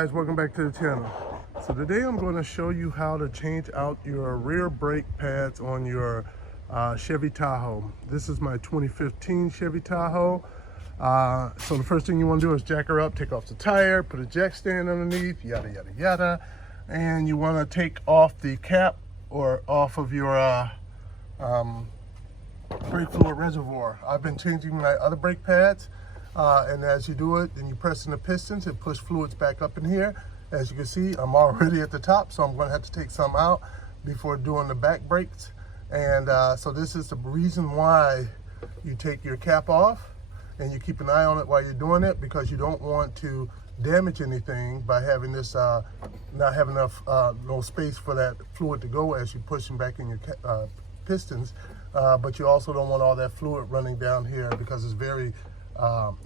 guys, welcome back to the channel. So today I'm going to show you how to change out your rear brake pads on your Chevy Tahoe. This is my 2015 Chevy Tahoe. So the first thing you want to do is jack her up, take off the tire, put a jack stand underneath, yada yada yada, and you want to take off the cap or off of your brake fluid reservoir. I've been changing my other brake pads. And as you do it, then you press in the pistons and push fluids back up in here. As you can see, I'm already at the top, so I'm going to have to take some out before doing the back brakes. And so this is the reason why you take your cap off and you keep an eye on it while you're doing it, because you don't want to damage anything by having this not having enough no space for that fluid to go as you push them back in your pistons. But you also don't want all that fluid running down here, because it's very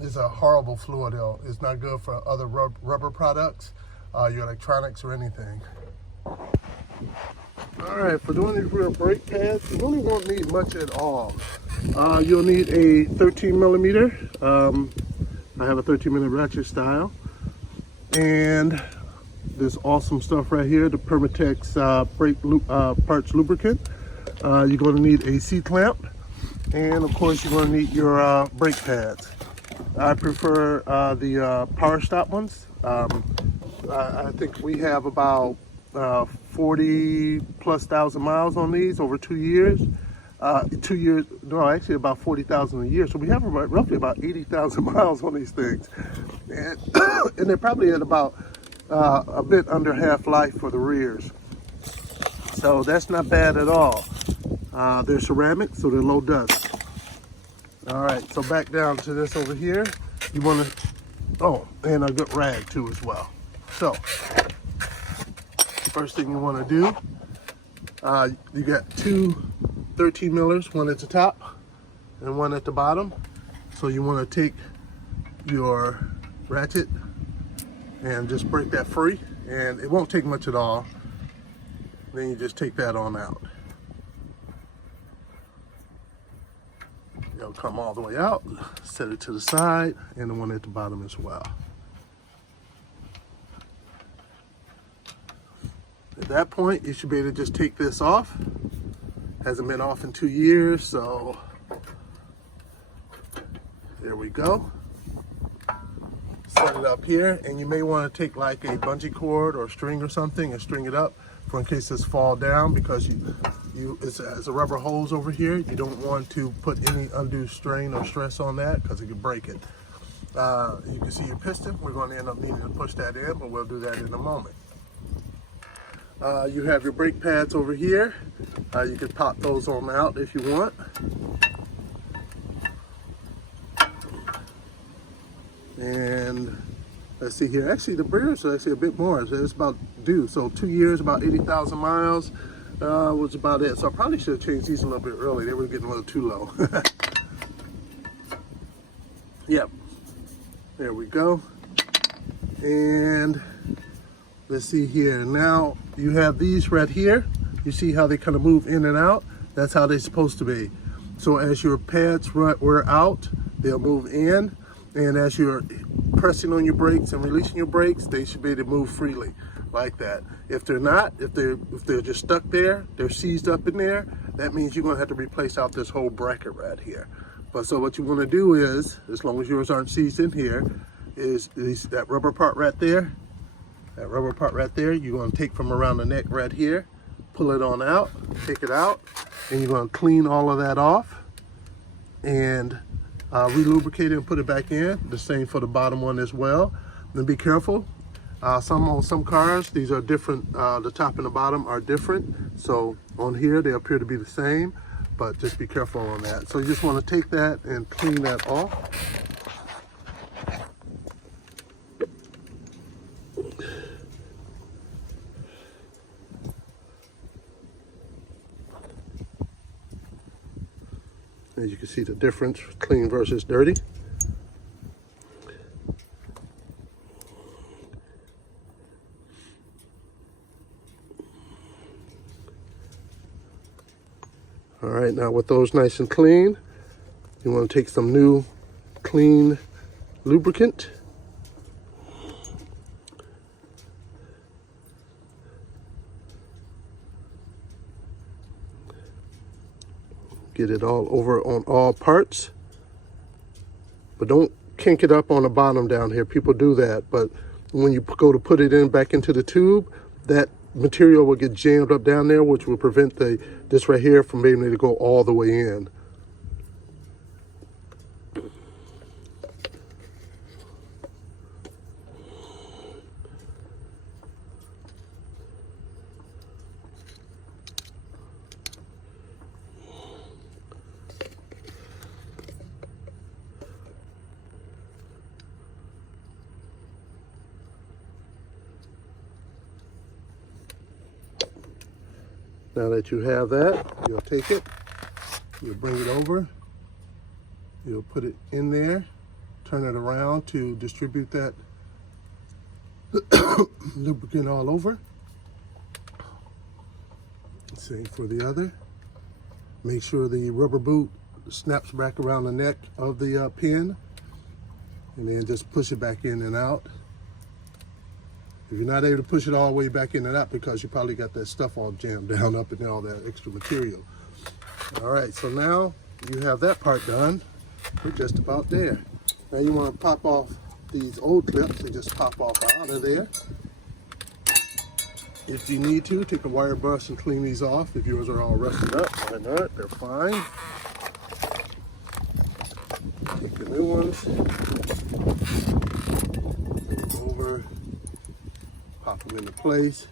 it's a horrible fluid. It's not good for other rubber products, your electronics or anything. All right, for doing these rear brake pads, you really won't need much at all. You'll need a 13 millimeter. I have a 13 millimeter ratchet style. And this awesome stuff right here, the Permatex brake parts lubricant. You're going to need a C-clamp. And of course, you're going to need your brake pads. I prefer the power stop ones. I think we have about 40,000+ miles on these over 2 years. 2 years, no, actually about 40,000 a year. So we have roughly about 80,000 miles on these things. And, and they're probably at about a bit under half life for the rears. So that's not bad at all. They're ceramic, so they're low dust. All right, so back down to this over here. You want to, oh, and a good rag too as well. So, first thing you want to do, you got two 13 millers, one at the top and one at the bottom. So you want to take your ratchet and just break that free, and it won't take much at all. Then you just take that on out. It'll come all the way out, set it to the side, and the one at the bottom as well. At that point, you should be able to just take this off. Hasn't been off in 2 years, so there we go. Set it up here, and you may want to take like a bungee cord or string or something and string it up for in case this fall down, because it's a rubber hose over here. You don't want to put any undue strain or stress on that, because it could break it. You can see your piston. We're going to end up needing to push that in, but we'll do that in a moment. You have your brake pads over here. You can pop those on out if you want. And let's see here. Actually, the rears are actually a bit more. So it's about due. So 2 years, about 80,000 miles was about it. So I probably should have changed these a little bit early. They were getting a little too low. Yep. There we go. And let's see here. Now you have these right here. You see how they kind of move in and out? That's how they're supposed to be. So as your pads wear out, they'll move in. And as you're pressing on your brakes and releasing your brakes, they should be able to move freely like that. If they're not, if they're just stuck there, they're seized up in there, that means you're gonna have to replace out this whole bracket right here. But so what you wanna do is, as long as yours aren't seized in here, is that rubber part right there, you're gonna take from around the neck right here, pull it on out, take it out, and you're gonna clean all of that off and re-lubricate it and put it back in. The same for the bottom one as well. Then be careful. On some cars, these are different. The top and the bottom are different. So on here, they appear to be the same, but just be careful on that. So you just want to take that and clean that off. As you can see the difference, clean versus dirty. All right, now with those nice and clean, you want to take some new clean lubricant Get it all over on all parts. But don't kink it up on the bottom down here. People do that, but when you go to put it in back into the tube, that material will get jammed up down there, which will prevent this right here from being able to go all the way in. Now that you have that, you'll take it, you'll bring it over, you'll put it in there, turn it around to distribute that lubricant all over. Same for the other. Make sure the rubber boot snaps back around the neck of the pin, and then just push it back in and out. If you're not able to push it all the way back in and out, because you probably got that stuff all jammed down up and all that extra material. All right, so now you have that part done. We're just about there. Now you want to pop off these old clips. They just pop off out of there. If you need to, take a wire brush and clean these off. If yours are all rusted up, why not? They're fine. Take the new ones. Over. Pop them into place.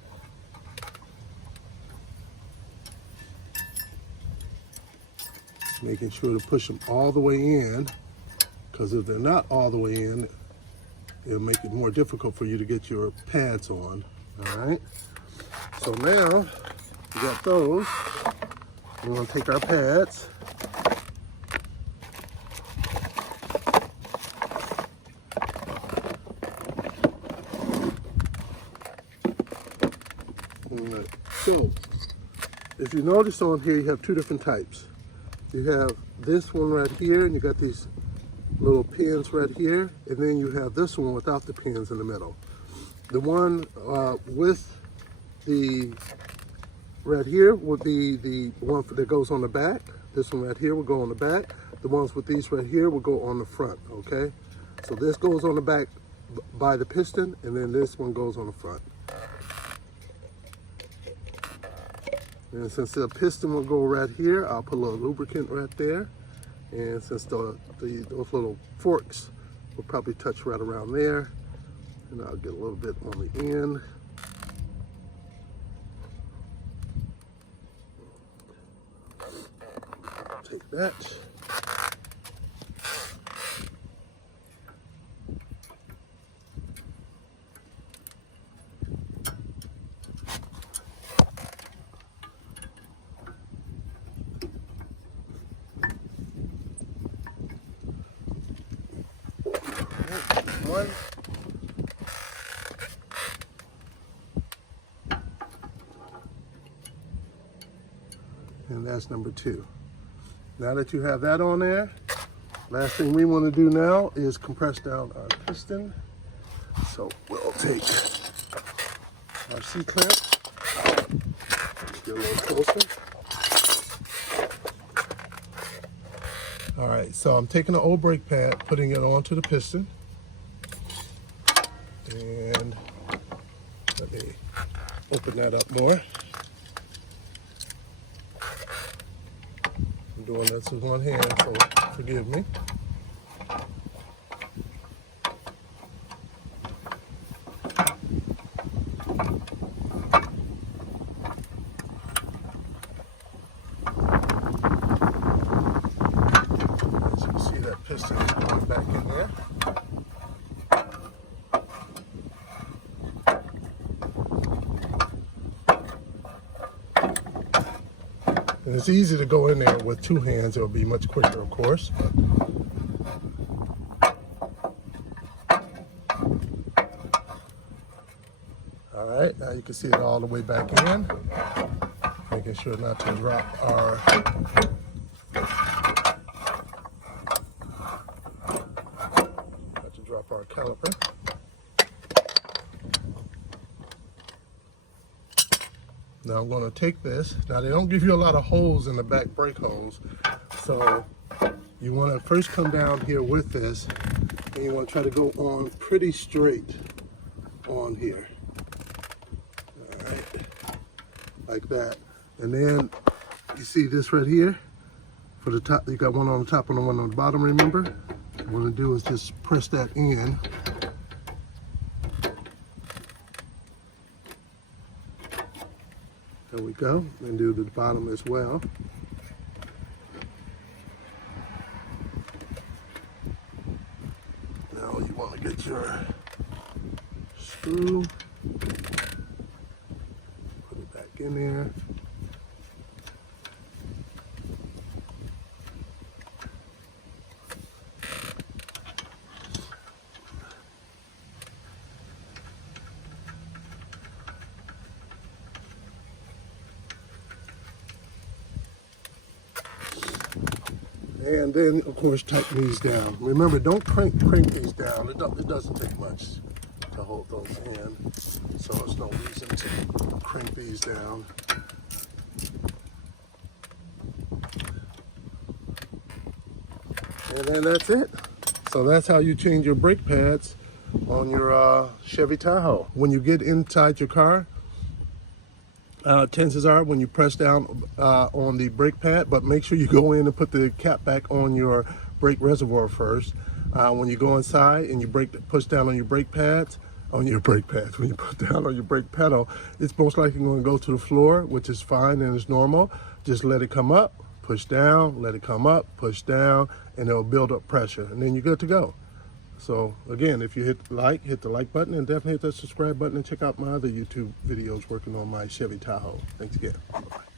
Making sure to push them all the way in, because if they're not all the way in, it'll make it more difficult for you to get your pads on. All right. So now we got those. We're going to take our pads. So, if you notice on here, you have two different types. You have this one right here, and you got these little pins right here, and then you have this one without the pins in the middle. The one with the right here would be the one that goes on the back. This one right here will go on the back. The ones with these right here will go on the front, okay? So this goes on the back by the piston, and then this one goes on the front. And since the piston will go right here, I'll put a little lubricant right there. And since those little forks will probably touch right around there, and I'll get a little bit on the end. Take that. One. And that's number 2. Now that you have that on there, last thing we want to do now is compress down our piston. So we'll take our C-clamp, get a little closer. All right, so I'm taking an old brake pad, putting it onto the piston. And let me open that up more. I'm doing this with one hand, so forgive me. As you can see, that piston is going back in there. And it's easy to go in there with 2 hands. It'll be much quicker, of course. All right, now you can see it all the way back in. Making sure not to drop our caliper. Now I'm going to take this. Now they don't give you a lot of holes in the back brake holes, so you want to first come down here with this, and you want to try to go on pretty straight on here. All right, like that. And then you see this right here for the top. You got one on the top and one on the bottom. Remember, what you want to do is just press that in. There we go, and do the bottom as well. Now you want to get your screw, put it back in there. And then, of course, tighten these down. Remember, don't crank these down. It doesn't take much to hold those in, so there's no reason to crank these down. And then that's it. So that's how you change your brake pads on your Chevy Tahoe. When you get inside your car, chances are when you press down on the brake pad, but make sure you go in and put the cap back on your brake reservoir first. When you go inside and you push down on your brake pads, when you put down on your brake pedal, it's most likely going to go to the floor, which is fine and it's normal. Just let it come up, push down, let it come up, push down, and it'll build up pressure, and then you're good to go. So again, if you hit the like button, and definitely hit the subscribe button, and check out my other YouTube videos working on my Chevy Tahoe. Thanks again. Bye-bye.